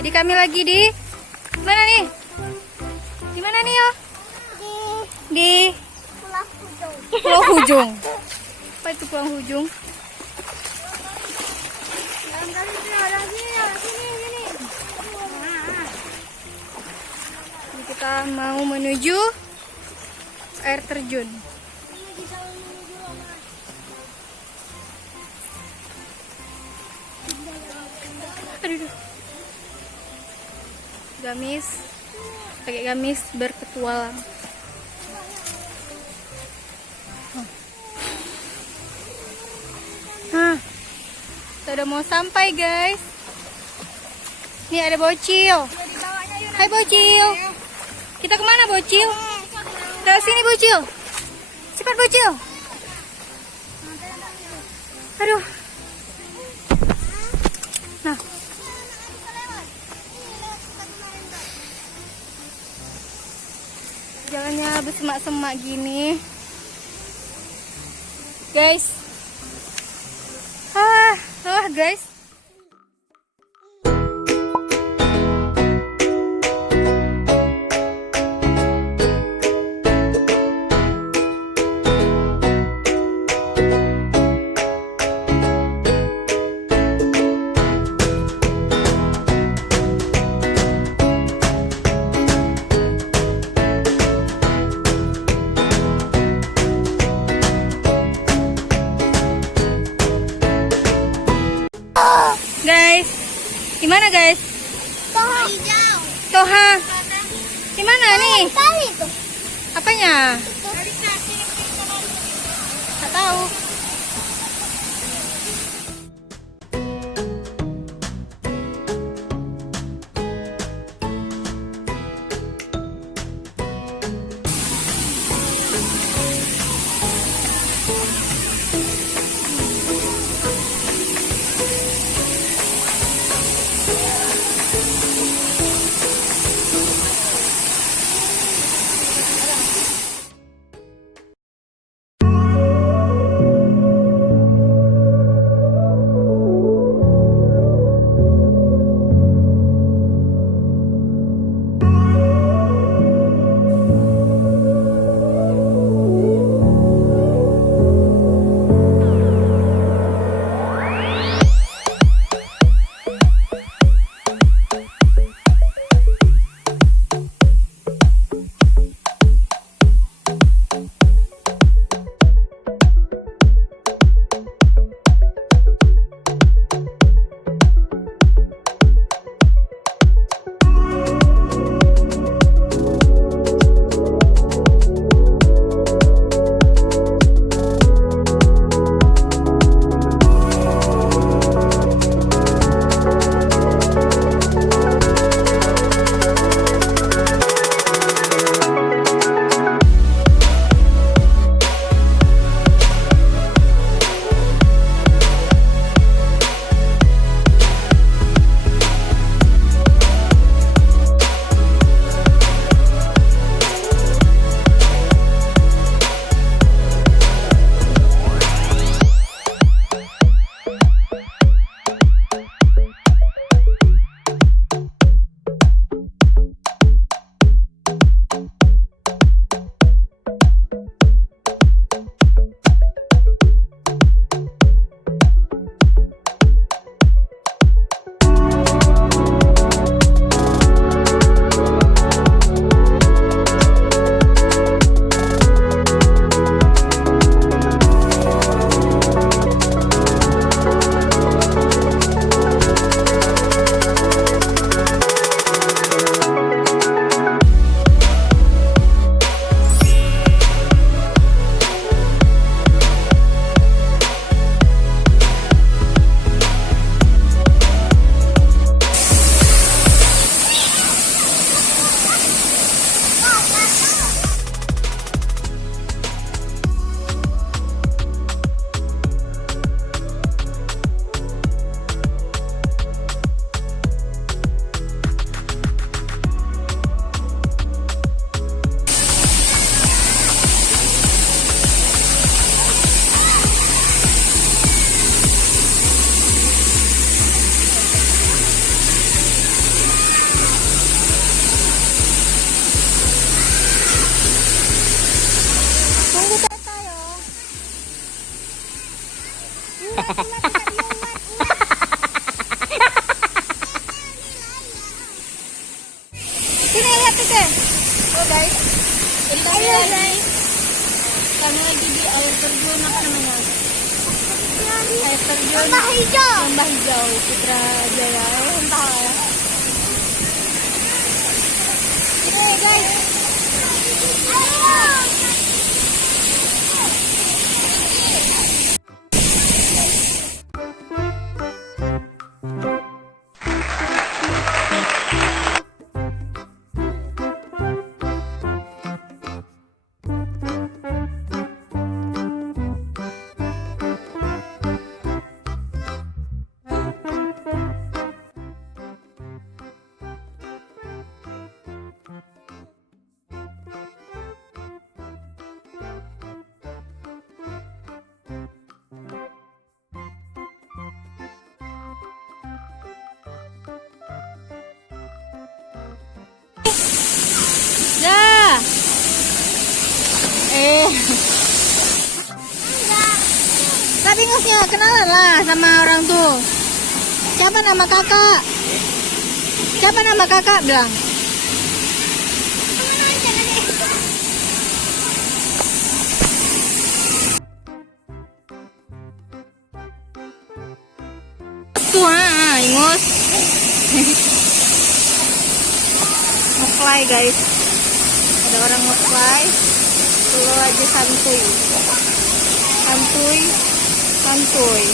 Jadi kami lagi di mana nih? Di mana nih yo? Di Pulau Hujung. Apa itu Pulau Hujung? Jadi kita mau menuju air terjun. Aduh. Gamis, pakai gamis berpetualang. Kita udah mau sampai guys. Nih ada bocil. Hai bocil. Kita kemana bocil? Ke sini bocil. Cepat bocil. Aduh. Nah. Jalannya bersemak-semak gini. Guys. Guys. Guys, gimana guys? Toha hijau. Toha. Gimana nih? Tali itu. Apanya? Nggak tahu. Ayo guys. Kami lagi di air terjun apa namanya? Air terjun Lembah Hijau Putra Jaya. Entah ya. Oke guys. Dah. Tapi ngusnya kenalan lah sama orang tuh. Siapa nama kakak? Siapa nama kakak bilang? Tuh ingus. Nge-fly guys. Ada orang nge-fly. Lu aja santuy. Santuy.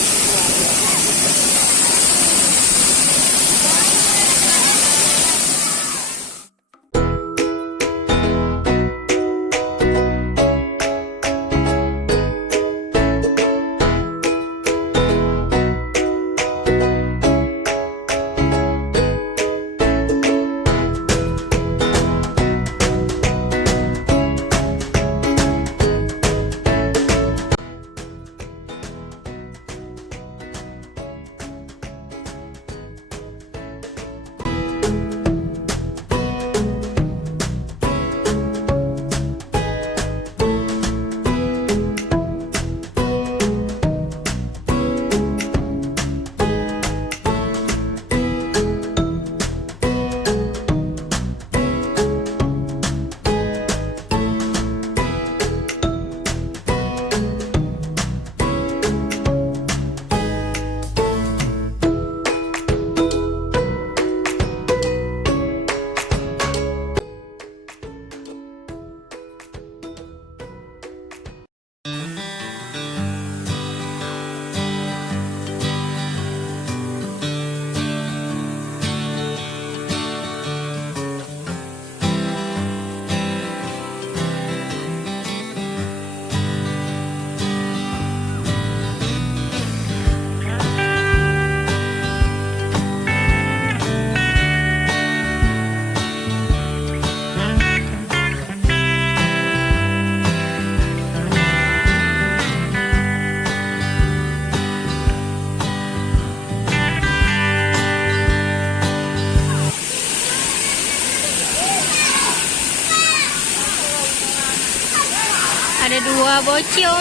Ada dua bocil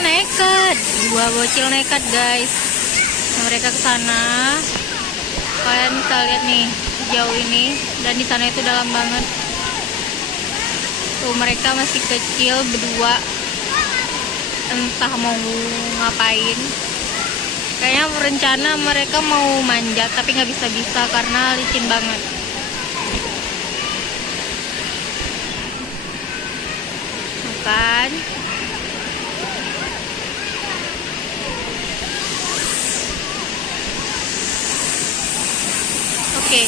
nekat guys. Nah, mereka ke sana. Kalian bisa lihat nih jauh ini, dan di sana itu dalam banget. Tuh mereka masih kecil berdua, entah mau ngapain. Kayaknya rencana mereka mau manjat tapi nggak bisa karena licin banget. Bukan? Oke,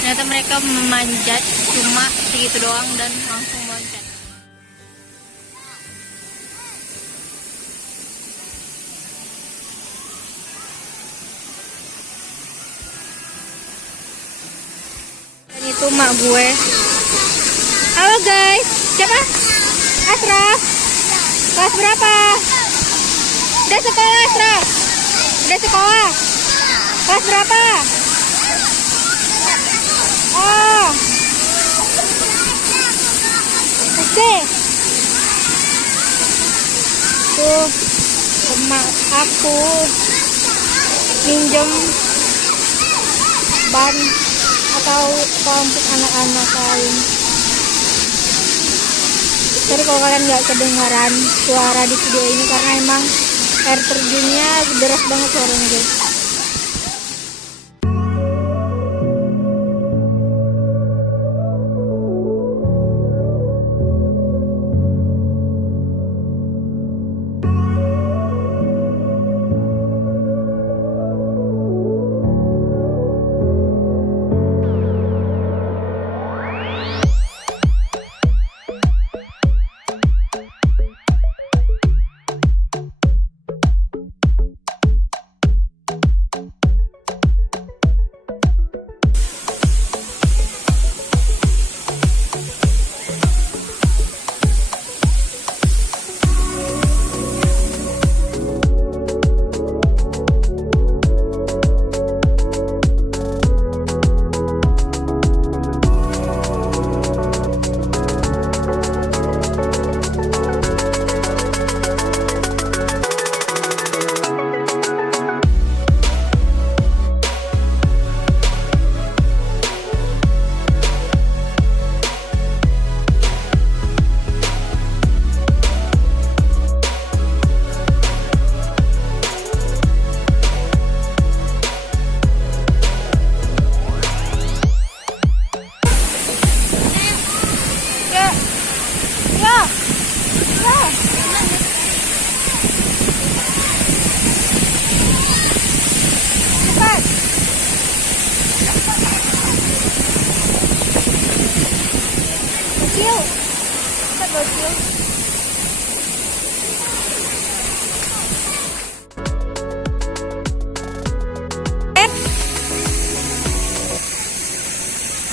ternyata mereka memanjat cuma segitu doang dan langsung loncat. Dan itu mak gue. Halo guys, siapa? Asraf. Kelas berapa? Udah sekolah Asraf? Udah sekolah? Kelas berapa? Oh, SD. Tuh, emak aku minjem ban atau kelompok anak-anak lain. Sorry kalau kalian nggak kedengaran suara di video ini karena emang air terjunnya deras banget suaranya guys.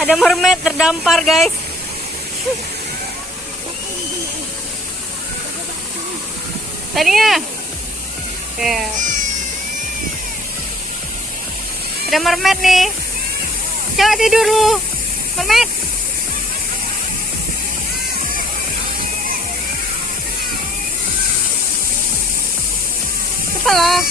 Ada mermaid terdampar guys. Tadinya ada mermaid nih. Coba tidur lu, mermaid. Kepala.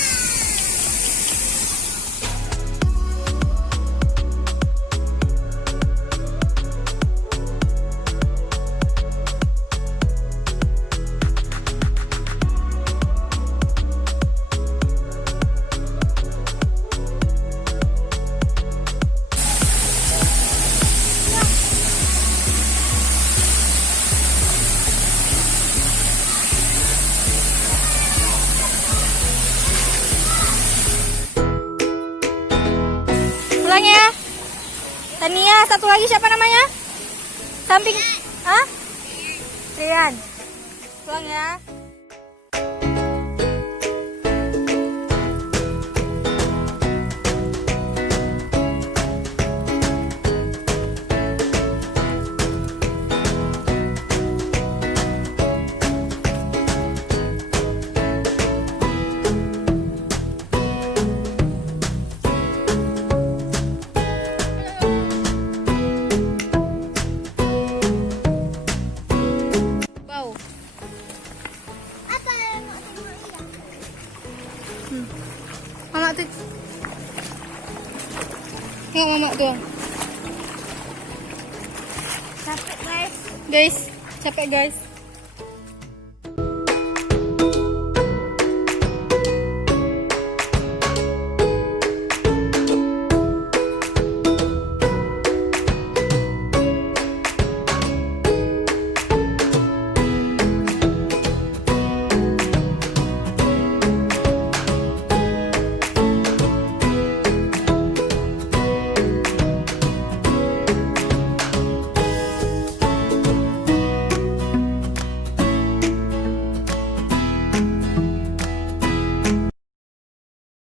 Ya. Tania, satu lagi siapa namanya? Samping, Rian. Pulang ya. Mama tuh. Tengok mama tuh. Capek guys. Capek guys.